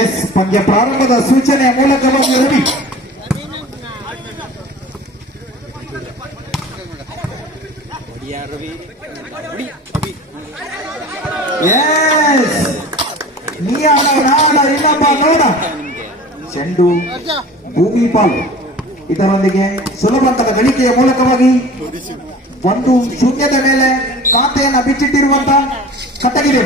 S ಪಂದ್ಯ ಪ್ರಾರಂಭದ ಸೂಚನೆಯ ಮೂಲಕವಾಗಿ ರವಿ ನೀ ಆಡ ಇನ್ನೊಬ್ಬ ನೋಡ ಚೆಂಡು ಭೂಮಿ ಪಾಲು ಇದರೊಂದಿಗೆ ಸುಲಭ ಅಂಕದ ಗಳಿಕೆಯ ಮೂಲಕವಾಗಿ 1-0 ಮೇಲೆ ಖಾತೆಯನ್ನು ಬಿಚ್ಚಿಟ್ಟಿರುವಂತ ಕಟಗಿರಿ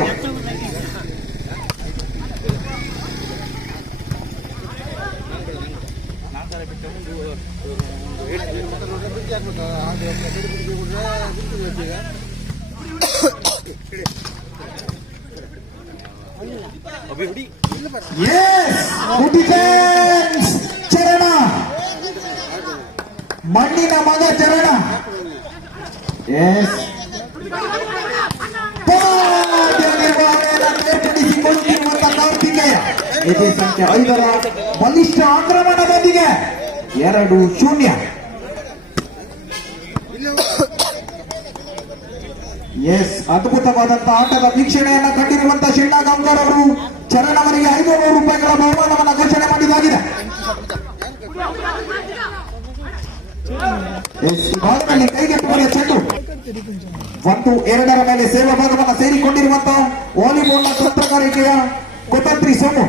ಚರಣ ಮಣ್ಣಿನ ಮಗ ಚರಣ ನಿರ್ವಹಣೆಯನ್ನು ಕಾರ್ತಿಕೇಯ ಇದೇ ಸಂಖ್ಯೆ 5ರ ಬಲಿಷ್ಠ ಆಕ್ರಮಣದೊಂದಿಗೆ 2-0. ಅದ್ಭುತವಾದಂತಹ ಆಟದ ವೀಕ್ಷಣೆಯನ್ನು ಕಂಡಿರುವಂತಹ ಶಿಣ್ಣಾ ಗಂಗಾರ್ ಅವರು ಚರಣ್ ಅವರಿಗೆ 500 ರೂಪಾಯಿಗಳ ಬಹುಮಾನವನ್ನು ಘೋಷಣೆ ಮಾಡಿದಾಗಿದೆ. ಭಾಗದಲ್ಲಿ ಕೈಗೆಟುಕುವ ಚೆಂಡು 1-2ರ ಮೇಲೆ ಸೇವಾ ಭಾಗವನ್ನು ಸೇರಿಕೊಂಡಿರುವಂತಹ ವಾಲಿಬಾಲ್ನ ತಂತ್ರಗಾರಿಕೆಯ ಕುತಂತ್ರಿ ಸೋಮು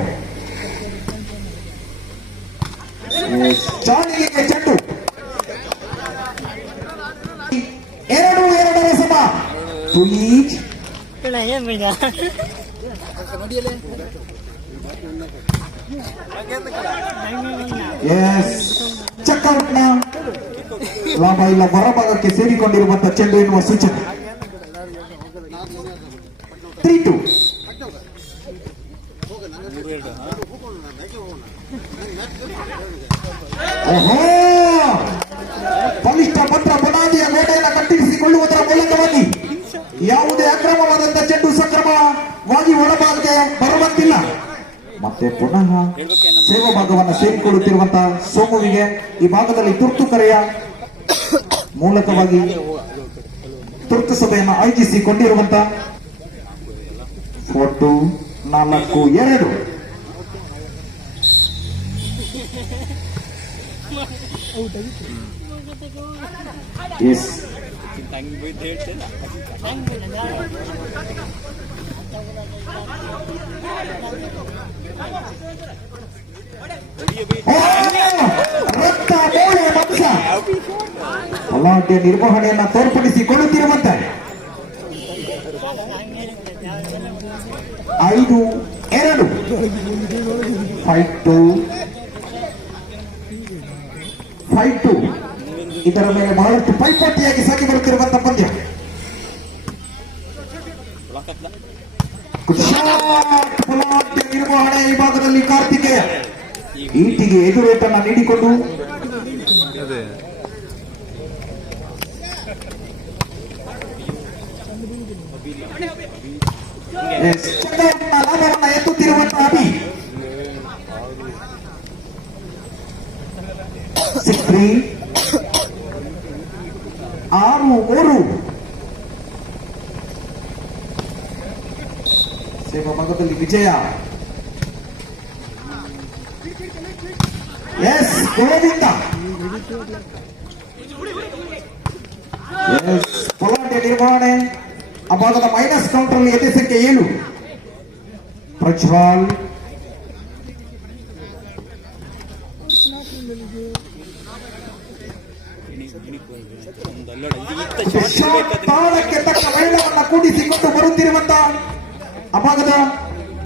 ಚಾಣಿಗೆ ಚೆಂಡು 2-2ರ ಸಮ ಚೆಕ್ಔಟ್ನ ಲಾಭ ಇಲ್ಲ ಹೊರಭಾಗಕ್ಕೆ ಸೇರಿಕೊಂಡಿರುವಂತಹ ಚೆಂಡು ಎನ್ನುವ ಸೂಚನೆ 3-2. ಬಲಿಷ್ಠ ಪತ್ರ ಬುನಾದಿಯ ಗೋಡೆಯನ್ನು ಕಟ್ಟಿಸಿಕೊಳ್ಳುವುದರ ಮೂಲಕವಾಗಿ ಯಾವುದೇ ಅಕ್ರಮವಾದಂತಹ ಚೆಂಡು ಸಕ್ರಮವಾಗಿ ಒಳಭಾಗಕ್ಕೆ ಬರುವಂತಿಲ್ಲ. ಮತ್ತೆ ಪುನಃ ಸೇವಾ ಭಾಗವನ್ನು ಸೇರಿಕೊಳ್ಳುತ್ತಿರುವಂತಹ ಸೋಮುವಿಗೆ ಈ ಭಾಗದಲ್ಲಿ ತುರ್ತು ಕರೆಯ ಮೂಲಕವಾಗಿ ತುರ್ತು ಸಭೆಯನ್ನು ಆಯೋಜಿಸಿಕೊಂಡಿರುವಂತಹ 4-4-2 ಅಲಾಂಟಿಯ ನಿರ್ವಹಣೆಯನ್ನು ತೋರ್ಪಡಿಸಿಕೊಳ್ಳುತ್ತಿರುವಂತೆ 5-2 5-2 ಇದರ ಮೇಲೆ ಬಹಳಷ್ಟು ಪೈಪೋಟಿಯಾಗಿ ಸಾಗಿ ಬರುತ್ತಿರುವಂತಹ ಪಂದ್ಯ. ನಿರ್ವಹಣೆ ಈ ಭಾಗದಲ್ಲಿ ಕಾರ್ತಿಕೇಯ ಈಟಿಗೆ ಎದುರೇಟನ್ನು ನೀಡಿಕೊಂಡು ಲಾಭವನ್ನು ಎತ್ತುತ್ತಿರುವಂತಹ ಅಭಿ 6-3 6-3 ಸೇವಾ ಭಾಗದಲ್ಲಿ ವಿಜಯ. ಗೋವಿಂದ ಪೊಲಾಟೆ ನಿರ್ವಹಣೆ ಆ ಭಾಗದ ಮೈನಸ್ ಕೌಂಟರ್ ಅಲ್ಲಿ ಎದೆ ಸಂಖ್ಯೆ 7 ಪ್ರಜ್ವಲ್ ತಾಳಕ್ಕೆ ತಕ್ಕ ಮೇಳವನ್ನು ಕೂಡಿಸಿಕೊಂಡು ಬರುತ್ತಿರುವಂತಹ ಆ ಭಾಗದ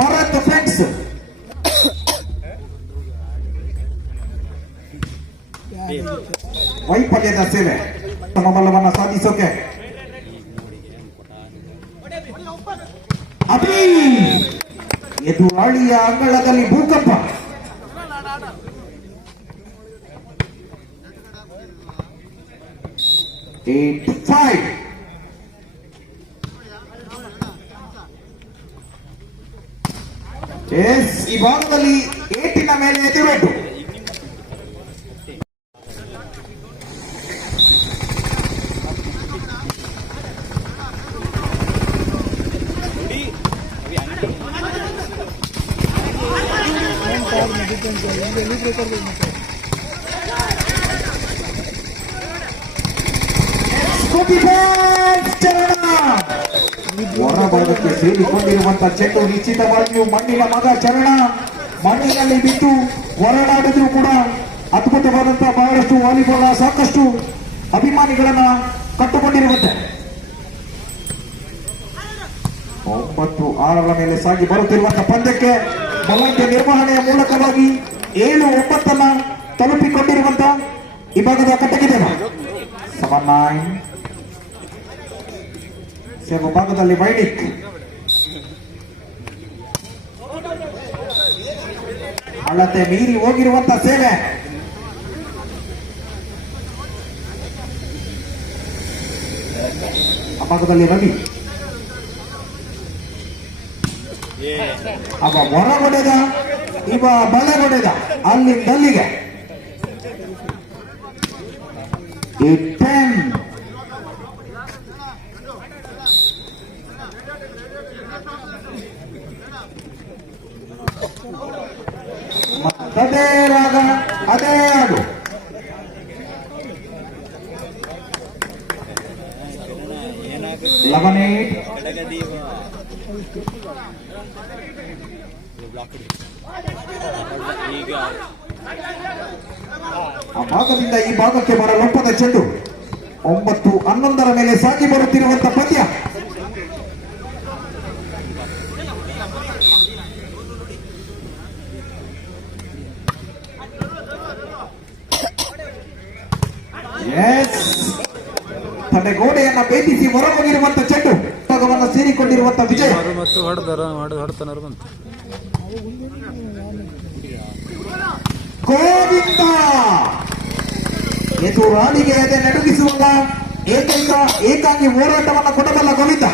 ಭಾರತ್ ಫ್ರೆಂಡ್ಸ್ ವೈಫಲ್ಯದ ಸೇವೆ ತಮ್ಮ ಬಲವನ್ನು ಸಾಧಿಸೋಕೆ ಅಭಿ ಎದುರಾಳಿಯ ಅಂಗಳದಲ್ಲಿ ಭೂಕಂಪ. ಈ ಭಾಗದಲ್ಲಿ 8ನ ಮೇಲೆ ಎದುರೇಟು ಹೊರಭಾಗಕ್ಕೆ ಸೇರಿಕೊಂಡಿರುವಂತಹ ಚೆಂಡು ನಿಶ್ಚಿತವಾಗಿಯೂ ಮಣ್ಣಿನ ಮಗ ಚರಣ ಮಣ್ಣಿನಲ್ಲಿ ಬಿದ್ದು ಹೊರಡಾಡಿದ್ರು ಕೂಡ ಅದ್ಭುತವಾದಂತಹ ಬಹಳಷ್ಟು ವಾಲಿಬಾಲ್ ಸಾಕಷ್ಟು ಅಭಿಮಾನಿಗಳನ್ನ ಕಟ್ಟುಕೊಂಡಿರುವಂತೆ 9-6 ಮೇಲೆ ಸಾಗಿ ಬರುತ್ತಿರುವಂತಹ ಪಂದ್ಯಕ್ಕೆ ಬಲಂಕೆ ನಿರ್ವಹಣೆಯ ಮೂಲಕವಾಗಿ 7-9 ತಲುಪಿಕೊಂಡಿರುವಂತ ಈ ಭಾಗದ ಕಟ್ಟಗಿದೇವ 7-9 ಸೇವ ಭಾಗದಲ್ಲಿ ವೈಡಿಕ್ ಅಳತೆ ಮೀರಿ ಹೋಗಿರುವಂತ ಸೇವೆ ಆ ಭಾಗದಲ್ಲಿ ರವಿ ಅವ ಹೊರಗೊಡೆದ ಇವ ಬಲಗೊಡೆದ ಅಲ್ಲಿಂದಲ್ಲಿಗೆ 10 ಅದೇ ರಾಗ ಅದೇ ಅದು ಆ ಭಾಗದಿಂದ ಈ ಭಾಗಕ್ಕೆ ಬರಲೊಪ್ಪದ ಚೆಂಡು 9-11 ಮೇಲೆ ಸಾಗಿ ಬರುತ್ತಿರುವಂತಹ ಪಂದ್ಯ ತಡೆಗೋಡೆಯನ್ನ ಭೇದಿಸಿ ಹೊರಹೋಗಿರುವಂತಹ ಚೆಂಡು ಭಾಗವನ್ನು ಸೇರಿಕೊಂಡಿರುವಂತಹ ವಿಜಯ ಗೋವಿಂದ ಎದುರಾಳಿಗೆ ಎದೆ ನಡುಗಿಸುವಾಗ ಏಕಾಂಗಿ ಹೋರಾಟವನ್ನು ಕೊಡಬಲ್ಲ ಗೋವಿಂದ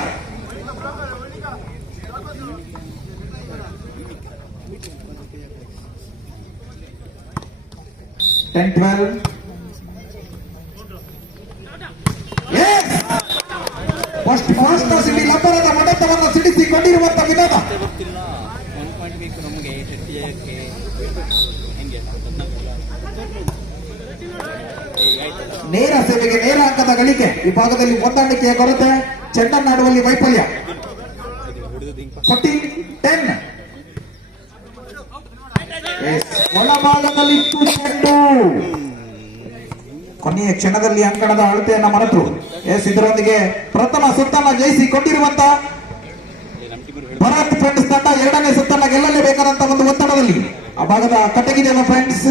ಫಸ್ಟ್ ಸಿಟಿ ಲಬ್ಬರದ ಹೊಡೆತವನ್ನು ಸಿಡಿಸಿಕೊಂಡಿರುವಂತಹ ವಿನೋದ ನೇರ ಸೇವೆಗೆ ನೇರ ಅಂಕದ ಗಳಿಕೆ ಈ ಭಾಗದಲ್ಲಿ ಹೊಂದಾಣಿಕೆಯ ಕೊರತೆ ಚೆಂಡನ್ನಾಡುವಲ್ಲಿ ವೈಫಲ್ಯ 14-10 ಒಳಭಾಗದಲ್ಲಿತ್ತು ಚೆಂಡು ಕೊನೆಯ ಕ್ಷಣದಲ್ಲಿ ಅಂಕಣದ ಅಳತೆಯನ್ನ ಮರೆತು ಇದರೊಂದಿಗೆ ಪ್ರಥಮ ಸುತ್ತನ್ನ ಜಯಿಸಿಕೊಂಡಿರುವಂತ ಭರತ್ ಫ್ರೆಂಡ್ಸ್ ತಂಡ 2ನೇ ಸುತ್ತನ್ನ ಗೆಲ್ಲಲೇಬೇಕಾದಂತ ಒಂದು ಒತ್ತಡದಲ್ಲಿ ಆ ಭಾಗದ ಕಟ್ಟಗಿದೇವ ಫ್ರೆಂಡ್ಸ್